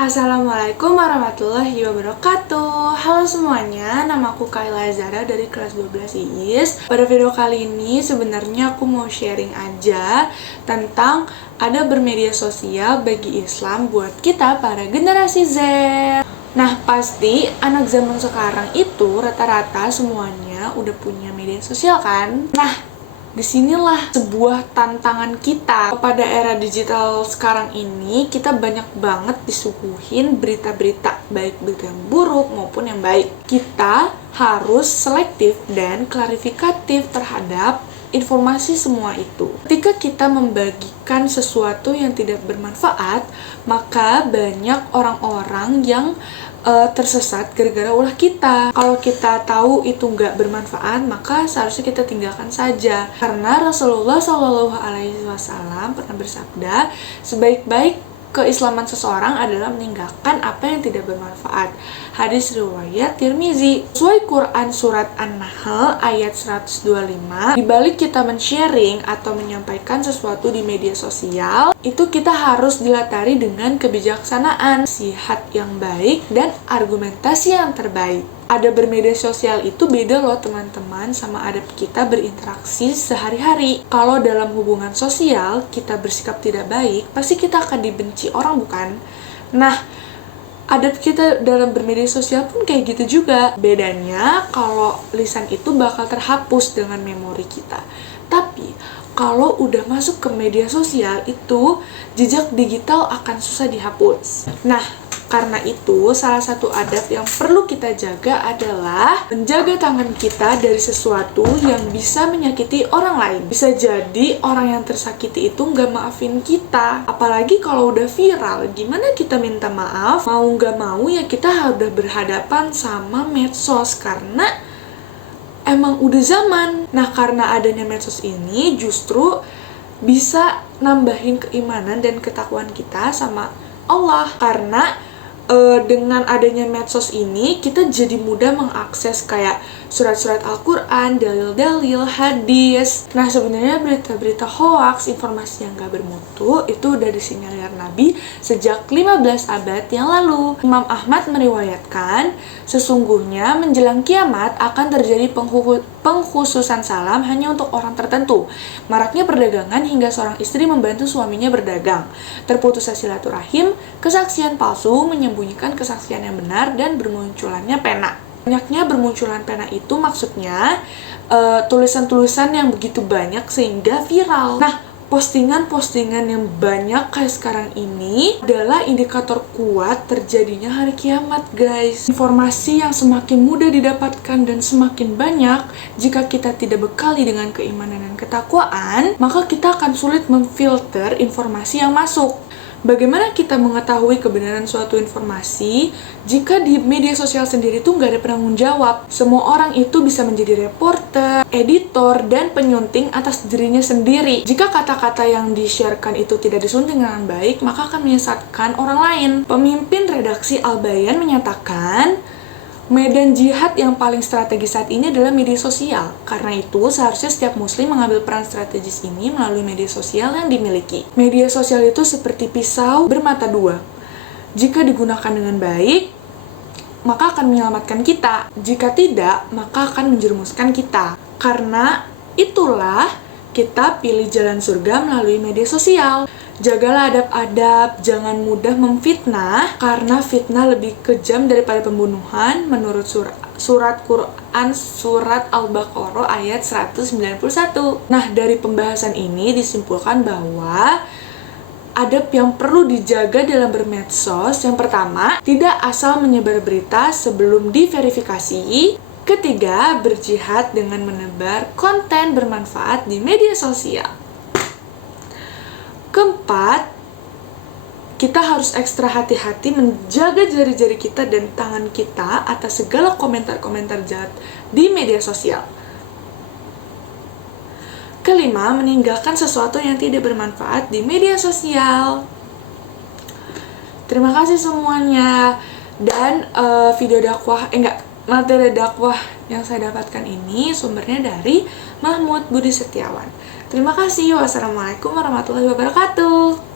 Assalamualaikum warahmatullahi wabarakatuh. Halo semuanya, namaku Kayla Zara dari kelas 12 IIS. Pada video kali ini sebenarnya aku mau sharing aja tentang ada bermedia sosial bagi Islam buat kita para generasi Z. Nah, pasti anak zaman sekarang itu rata-rata semuanya udah punya media sosial kan? Nah, disinilah sebuah tantangan kita. Pada era digital sekarang ini, kita banyak banget disuguhin berita-berita, baik berita yang buruk maupun yang baik. Kita harus selektif dan klarifikatif terhadap informasi semua itu. Ketika kita membagikan sesuatu yang tidak bermanfaat, maka banyak orang-orang yang tersesat gara-gara ulah kita. Kalau kita tahu itu nggak bermanfaat, maka seharusnya kita tinggalkan saja. Karena Rasulullah Shallallahu Alaihi Wasallam pernah bersabda, sebaik-baik keislaman seseorang adalah meninggalkan apa yang tidak bermanfaat. Hadis riwayat Tirmizi. Sesuai Quran surat An-Nahl ayat 125, dibalik kita men-sharing atau menyampaikan sesuatu di media sosial, itu kita harus dilatari dengan kebijaksanaan, nasihat yang baik, dan argumentasi yang terbaik. Ada bermedia sosial itu beda loh teman-teman sama adab kita berinteraksi sehari-hari. Kalau dalam hubungan sosial kita bersikap tidak baik, pasti kita akan dibenci orang, bukan? Nah, adab kita dalam bermedia sosial pun kayak gitu juga. Bedanya kalau lisan itu bakal terhapus dengan memori kita. Tapi kalau udah masuk ke media sosial itu jejak digital akan susah dihapus. Nah, karena itu, salah satu adab yang perlu kita jaga adalah menjaga tangan kita dari sesuatu yang bisa menyakiti orang lain. Bisa jadi orang yang tersakiti itu nggak maafin kita. Apalagi kalau udah viral, gimana kita minta maaf? Mau nggak mau ya kita udah berhadapan sama medsos karena emang udah zaman. Nah, karena adanya medsos ini justru bisa nambahin keimanan dan ketakwaan kita sama Allah. Karena dengan adanya medsos ini, kita jadi mudah mengakses kayak surat-surat Al-Quran, dalil-dalil, hadis. Nah, sebenarnya berita-berita hoaks, informasi yang gak bermutu, itu udah disinyalir Nabi sejak 15 abad yang lalu. Imam Ahmad meriwayatkan, sesungguhnya menjelang kiamat akan terjadi pengkhususan salam hanya untuk orang tertentu. Maraknya perdagangan hingga seorang istri membantu suaminya berdagang. Terputusnya silaturahim, kesaksian palsu menyembunyikan kesaksian yang benar, dan bermunculannya pena. Banyaknya bermunculan pena itu maksudnya tulisan-tulisan yang begitu banyak sehingga viral. Nah, postingan-postingan yang banyak kayak sekarang ini adalah indikator kuat terjadinya hari kiamat, guys. Informasi yang semakin mudah didapatkan dan semakin banyak, jika kita tidak bekali dengan keimanan dan ketakwaan, maka kita akan sulit memfilter informasi yang masuk. Bagaimana kita mengetahui kebenaran suatu informasi jika di media sosial sendiri tuh nggak ada penanggung jawab? Semua orang itu bisa menjadi reporter, editor, dan penyunting atas dirinya sendiri. Jika kata-kata yang di-sharekan itu tidak disunting dengan baik, maka akan menyesatkan orang lain. Pemimpin redaksi Al-Bayan menyatakan, medan jihad yang paling strategis saat ini adalah media sosial. Karena itu, seharusnya setiap muslim mengambil peran strategis ini melalui media sosial yang dimiliki. Media sosial itu seperti pisau bermata dua. Jika digunakan dengan baik, maka akan menyelamatkan kita. Jika tidak, maka akan menjerumuskan kita. Karena itulah kita pilih jalan surga melalui media sosial. Jagalah adab-adab, jangan mudah memfitnah, karena fitnah lebih kejam daripada pembunuhan menurut surat Quran surat Al-Baqarah ayat 191. Nah, dari pembahasan ini disimpulkan bahwa adab yang perlu dijaga dalam bermedsos, yang pertama, tidak asal menyebar berita sebelum diverifikasi. Ketiga, berjihad dengan menebar konten bermanfaat di media sosial. Keempat, kita harus ekstra hati-hati menjaga jari-jari kita dan tangan kita atas segala komentar-komentar jahat di media sosial. Kelima, meninggalkan sesuatu yang tidak bermanfaat di media sosial. Terima kasih semuanya. Dan materi dakwah yang saya dapatkan ini sumbernya dari Mahmud Budi Setiawan. Terima kasih. Wassalamualaikum warahmatullahi wabarakatuh.